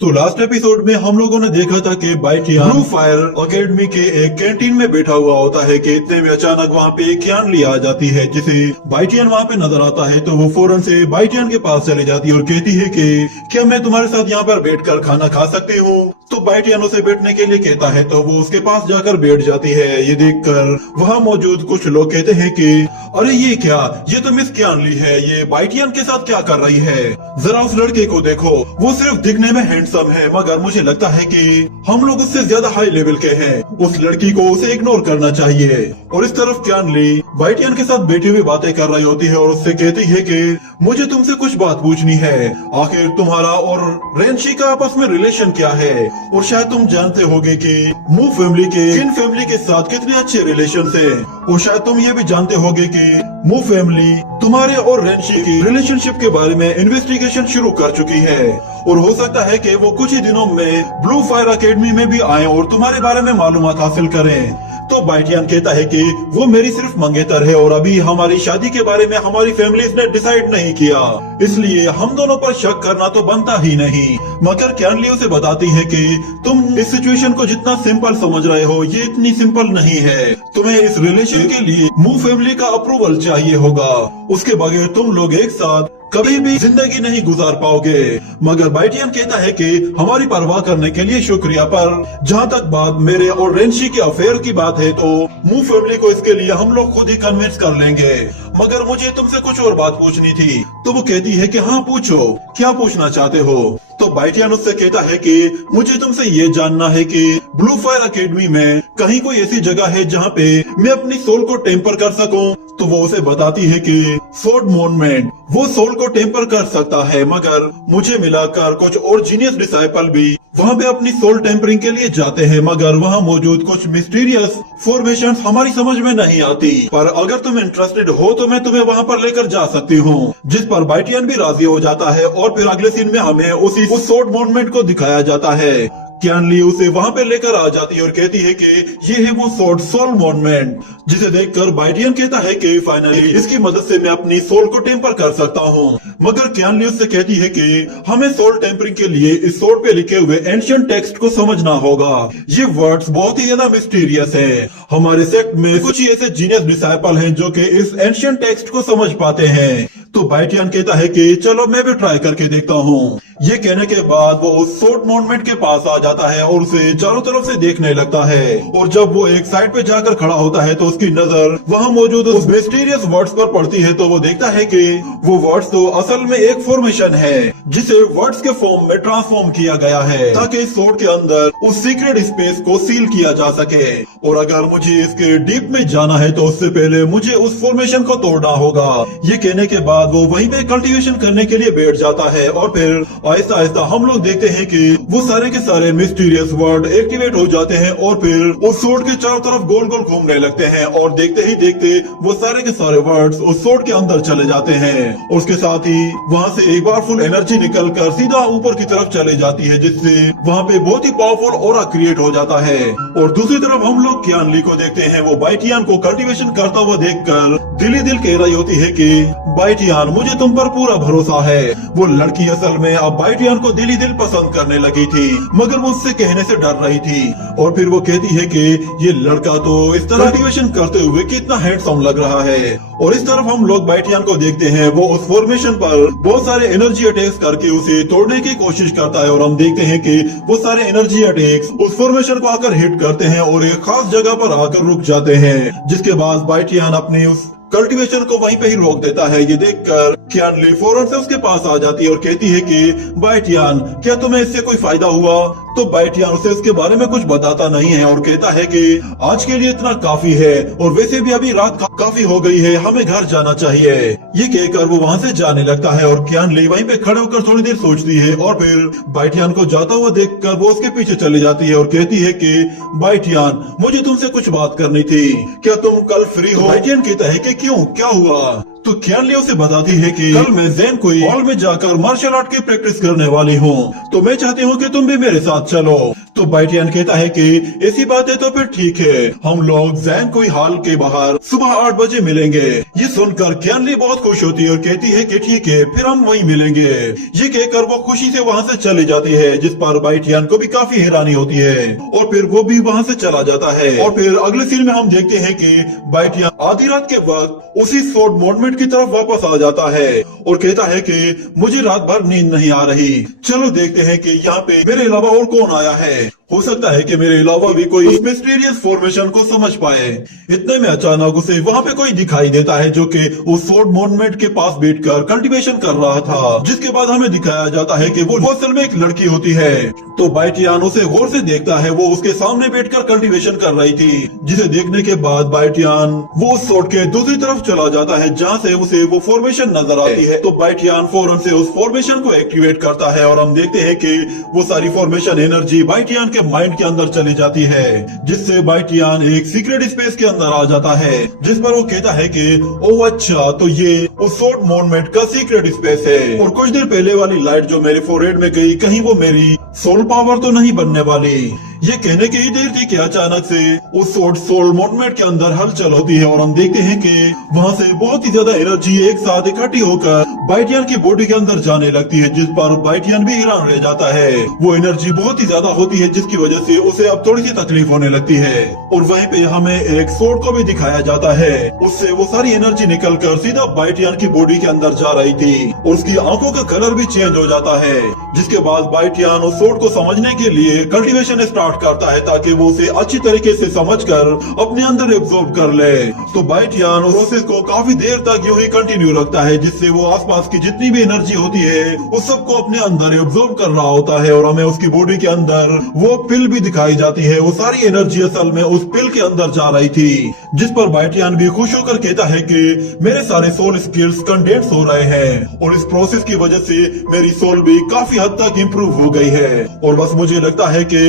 तो last episode में हम लोगों ने देखा था कि बाइटियान ब्लू फायर एकेडमी के एक कैंटीन में बैठा हुआ होता है कि इतने में अचानक वहाँ पे क्यानली आ जाती है, जिसे बाइटियान वहाँ पे नजर आता है। तो वो फौरन से बाइटियान के पास चली जाती है और कहती है कि क्या मैं तुम्हारे साथ यहाँ पर बैठकर खाना खा सकती हूँ। तो बाइटियान उसे बैठने के लिए कहता है तो वो उसके पास जाकर बैठ जाती है। ये देखकर वहाँ मौजूद कुछ लोग कहते हैं कि अरे ये क्या, ये तो मिस क्यानली है, ये बाइटियान के साथ क्या कर रही है। जरा उस लड़के को देखो, वो सिर्फ दिखने में हैंडसम है मगर मुझे लगता है कि हम लोग उससे ज्यादा हाई लेवल के हैं। उस लड़की को उसे इग्नोर करना चाहिए। और इस तरफ क्यानली बाइटियान के साथ बैठी हुई बातें कर रही होती है और उससे कहती है कि मुझे तुमसे कुछ बात पूछनी है। आखिर तुम्हारा और रेंशी का आपस में रिलेशन क्या है, और शायद तुम जानते होगे कि मू फैमिली के किन फैमिली के साथ कितने अच्छे रिलेशन है। और शायद तुम ये भी जानते होगे कि मू फैमिली तुम्हारे और रेंशी की रिलेशनशिप के बारे में इन्वेस्टिगेशन शुरू कर चुकी है। और हो सकता है कि वो कुछ ही दिनों में ब्लू फायर एकेडमी में भी आए और तुम्हारे बारे में मालूमात हासिल करें। तो बाइटियान कहता है कि वो मेरी सिर्फ मंगेतर है और अभी हमारी शादी के बारे में हमारी फैमिली ने डिसाइड नहीं किया, इसलिए हम दोनों पर शक करना तो बनता ही नहीं। मगर क्यानली उसे बताती है कि तुम इस सिचुएशन को जितना सिंपल समझ रहे हो ये इतनी सिंपल नहीं है। तुम्हें इस रिलेशन के लिए मू फैमिली का अप्रूवल चाहिए होगा, उसके बगैर तुम लोग एक साथ कभी भी जिंदगी नहीं गुजार पाओगे। मगर बाइटियन कहता है कि हमारी परवाह करने के लिए शुक्रिया, पर जहाँ तक बात मेरे और रेंशी के अफेयर की बात है तो मू फैमिली को इसके लिए हम लोग खुद ही कन्विंस कर लेंगे। मगर मुझे तुमसे कुछ और बात पूछनी थी। तो वो कहती है कि हाँ पूछो, क्या पूछना चाहते हो। तो बाइटियन उससे कहता है कि मुझे तुमसे ये जानना है कि ब्लू फायर एकेडमी में कहीं कोई ऐसी जगह है जहाँ पे मैं अपनी सोल को टेम्पर कर सकूं। तो वो उसे बताती है कि सोड मॉन्यूमेंट वो सोल को टेम्पर कर सकता है, मगर मुझे मिलाकर कुछ और जीनियस डिसाइपल भी वहाँ पे अपनी सोल टेम्परिंग के लिए जाते हैं। मगर वहाँ मौजूद कुछ मिस्टीरियस फॉर्मेशंस हमारी समझ में नहीं आती, पर अगर तुम इंटरेस्टेड हो तो मैं तुम्हें वहाँ पर लेकर जा सकती हूँ। जिस पर बाइटियन भी राजी हो जाता है और फिर अगले सीन में हमें उस सोड मॉन्यूमेंट को दिखाया जाता है। क्यानली उसे वहाँ पे लेकर आ जाती है और कहती है कि ये है वो सोल मॉन्यूमेंट, जिसे देखकर बाइटियन कहता है कि फाइनली इसकी मदद से मैं अपनी सोल को टेम्पर कर सकता हूँ। मगर क्यानली उससे कहती है कि हमें सोल टेम्परिंग के लिए इस सोल पे लिखे हुए एंशिएंट टेक्स्ट को समझना होगा। ये वर्ड्स बहुत ही ज्यादा मिस्टीरियस है। हमारे सेक्ट में कुछ ही ऐसे जीनियस डिसाइपल हैं जो कि इस एंशिएंट टेक्स्ट को समझ पाते हैं। तो बाइटियन कहता है कि चलो मैं भी ट्राई करके देखता हूँ। ये कहने के बाद वो उस सोड मॉन्यूमेंट के पास आ जाता है और उसे चारों तरफ से देखने लगता है। और जब वो एक साइड पे जाकर खड़ा होता है तो उसकी नजर वहाँ मौजूद उस मिस्टीरियस वर्ड्स पर पड़ती है। तो वो देखता है कि वो वर्ड्स तो असल में एक फॉर्मेशन है जिसे वर्ड्स के फॉर्म में ट्रांसफॉर्म किया गया है ताकि सोड के अंदर उस सीक्रेट स्पेस को सील किया जा सके। और अगर मुझे इसके डीप में जाना है तो उससे पहले मुझे उस फॉर्मेशन को तोड़ना होगा। ये कहने के बाद वो वहीं पे कल्टीवेशन करने के लिए बैठ जाता है और फिर आहिस्ता आहिस्ता हम लोग देखते हैं कि वो सारे के सारे मिस्टीरियस वर्ड एक्टिवेट हो जाते हैं और फिर उस सोड के चारों तरफ गोल गोल घूमने लगते हैं। और देखते ही देखते वो सारे के सारे वर्ड्स उस सोड के अंदर चले जाते हैं। उसके साथ ही वहाँ से एक बार फुल एनर्जी निकलकर सीधा ऊपर की तरफ चले जाती है, जिससे वहाँ पे बहुत ही पावरफुल ऑरा क्रिएट हो जाता है। और दूसरी तरफ हम लोग क्यानली को देखते हैं। वो बाइटियन को कल्टीवेशन करता हुआ देखकर दिल ही दिल कह रही होती है कि बाइटियन मुझे तुम पर पूरा भरोसा है। वो लड़की असल में अब बाइटियन को दिल ही दिल पसंद करने लगी थी, मगर वो उससे कहने से डर रही थी। और फिर वो कहती है कि ये लड़का तो इस तरह कल्टीवेशन करते हुए कितना हैंडसम लग रहा है। और इस तरफ हम लोग बाइटियन को देखते हैं। वो उस फॉर्मेशन पर बहुत सारे एनर्जी अटैक्स करके उसे तोड़ने की कोशिश करता है और हम देखते हैं कि वो सारे एनर्जी अटैक्स उस फॉर्मेशन को आकर हिट करते हैं और एक खास जगह पर आकर रुक जाते हैं। जिसके बाद बाइटियन अपने उस कल्टीवेशन को वहीं पे ही रोक देता है। ये देखकर क्यानली फौरन से उसके पास आ जाती है और कहती है कि बाइटियन क्या तुम्हें इससे कोई फायदा हुआ। तो बाइटियन उसे उसके बारे में कुछ बताता नहीं है और कहता है कि आज के लिए इतना काफी है और वैसे भी अभी रात काफी हो गई है, हमें घर जाना चाहिए। ये कहकर वो वहाँ से जाने लगता है और क्यानली वहीं पे खड़े होकर थोड़ी देर सोचती है और फिर बाइटियन को जाता हुआ देखकर वो उसके पीछे चली जाती है और कहती है कि बाइटियन मुझे तुमसे कुछ बात करनी थी, क्या तुम कल फ्री हो। बाइटियन कहता है कि क्यों, क्या हुआ। तो क्यानली उसे बताती है कि कल मैं ज़ेन कोई हॉल में जाकर मार्शल आर्ट की प्रैक्टिस करने वाली हूँ, तो मैं चाहती हूँ कि तुम भी मेरे साथ चलो। तो बाइटियन कहता है कि ऐसी बात है तो फिर ठीक है, हम लोग जैन कोई हाल के बाहर सुबह 8 बजे मिलेंगे। ये सुनकर क्यानली बहुत खुश होती है और कहती है कि ठीक है, फिर हम वहीं मिलेंगे। ये कहकर वो खुशी से वहाँ से चली जाती है, जिस पर बाइटियन को भी काफी हैरानी होती है और फिर वो भी वहाँ से चला जाता है। और फिर अगले सीन में हम देखते हैं कि बाइटियन आधी रात के वक्त उसी सोर्ड मॉन्यूमेंट की तरफ वापस आ जाता है और कहता है कि मुझे रात भर नींद नहीं आ रही, चलो देखते हैं कि यहाँ पे मेरे अलावा और कौन आया है। हो सकता है कि मेरे अलावा भी कोई मिस्टीरियस फॉर्मेशन को समझ पाए। इतने में अचानक उसे वहाँ पे कोई दिखाई देता है जो कि उस सोर्ड मॉन्यूमेंट के पास बैठकर कल्टीवेशन कर रहा था। जिसके बाद हमें दिखाया जाता है कि वो असल में एक लड़की होती है। तो बाइटियन उसे गौर से देखता है, वो उसके सामने बैठकर कल्टीवेशन कर रही थी। जिसे देखने के बाद बाइटियन वो उस सोर्ड के दूसरी तरफ चला जाता है जहाँ से उसे वो फॉर्मेशन नजर आती है। तो बाइटियन फौरन से उस फॉर्मेशन को एक्टिवेट करता है और हम देखते हैं कि वो सारी फॉर्मेशन एनर्जी बाइटियन के माइंड के अंदर चली जाती है, जिससे बाइटियन एक सीक्रेट स्पेस के अंदर आ जाता है। जिस पर वो कहता है कि ओह अच्छा, तो ये उस सोर्ड मॉन्यूमेंट का सीक्रेट स्पेस है। और कुछ देर पहले वाली लाइट जो मेरे फोरहेड में गई, कहीं वो मेरी सोल पावर तो नहीं बनने वाली। ये कहने की ही देर थी कि अचानक से उस सोल मॉन्यूमेंट के अंदर हलचल होती है और हम देखते हैं कि वहाँ से बहुत ही ज्यादा एनर्जी एक साथ इकट्ठी होकर बाइटियन की बॉडी के अंदर जाने लगती है, जिस पर बाइटियन भी हैरान रह जाता है। वो एनर्जी बहुत ही ज्यादा होती है जिसकी वजह से उसे अब थोड़ी सी तकलीफ होने लगती है। और वहीं पे हमें एक सोर्ड को भी दिखाया जाता है, उससे वो सारी एनर्जी निकलकर सीधा बाइटियन की बॉडी के अंदर जा रही थी और उसकी आंखों का कलर भी चेंज हो जाता है। जिसके बाद बाइटियन उस सोर्ड को समझने के लिए कल्टीवेशन स्टार्ट करता है ताकि वो उसे अच्छी तरीके से समझकर अपने अंदर एब्जॉर्ब कर ले। तो बाइटियन उस प्रोसेस को काफी देर तक यूं ही कंटिन्यू रखता है, जिससे वो आसपास की जितनी भी एनर्जी होती है उस सबको अपने अंदर एब्जॉर्ब कर रहा होता है। और हमें उसकी बॉडी के अंदर वो पिल भी दिखाई जाती है। वो सारी एनर्जी असल में उस पिल के अंदर जा रही थी, जिस पर बाइटियन भी खुश होकर कहता है कि मेरे सारे सोल स्किल्स कंडेंस हो रहे हैं और इस प्रोसेस की वजह से मेरी सोल भी काफी हद तक इम्प्रूव हो गई है। और बस मुझे लगता है कि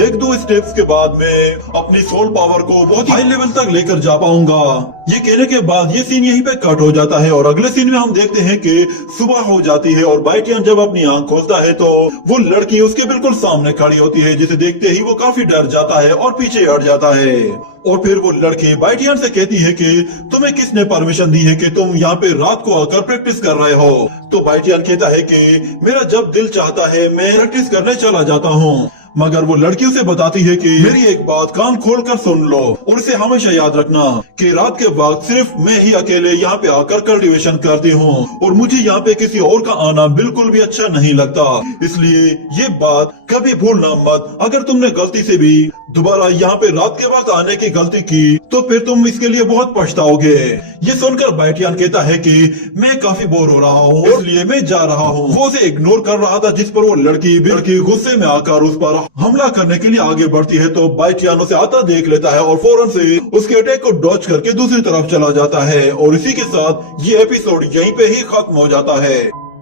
1-2 स्टेप्स के बाद मैं अपनी सोल पावर को बहुत हाई लेवल तक लेकर जा पाऊंगा। ये कहने के बाद ये सीन यहीं पे कट हो जाता है और अगले सीन में हम देखते हैं कि सुबह हो जाती है और बाइटियन जब अपनी आंख खोलता है तो वो लड़की उसके बिल्कुल सामने खड़ी होती है, जिसे देखते ही वो काफी डर जाता है और पीछे हट जाता है। और फिर वो लड़की बाइटियन से कहती है कि तुम्हें किसने परमिशन दी है कि तुम यहाँ पे रात को आकर प्रैक्टिस कर रहे हो। तो बाइटियन कहता है कि मेरा जब दिल चाहता है मैं प्रैक्टिस करने चला जाता हूँ। मगर वो लड़की उसे बताती है कि मेरी एक बात कान खोल कर सुन लो और इसे हमेशा याद रखना कि रात के वक्त सिर्फ मैं ही अकेले यहाँ पे आकर कल्टीवेशन करती हूँ और मुझे यहाँ पे किसी और का आना बिल्कुल भी अच्छा नहीं लगता, इसलिए ये बात कभी भूलना मत। अगर तुमने गलती से भी दोबारा यहाँ पे रात के वक्त आने की गलती की तो फिर तुम इसके लिए बहुत पछताओगे। ये सुनकर बाइटियन कहता है कि मैं काफी बोर हो रहा हूँ इसलिए मैं जा रहा हूँ। वो उसे इग्नोर कर रहा था, जिस पर वो लड़की गुस्से में आकर उस पर हमला करने के लिए आगे बढ़ती है। तो बाइटियन उसे आता देख लेता है और फौरन से उसके अटैक को डॉज करके दूसरी तरफ चला जाता है। और इसी के साथ ये एपिसोड यहीं पे ही खत्म हो जाता है।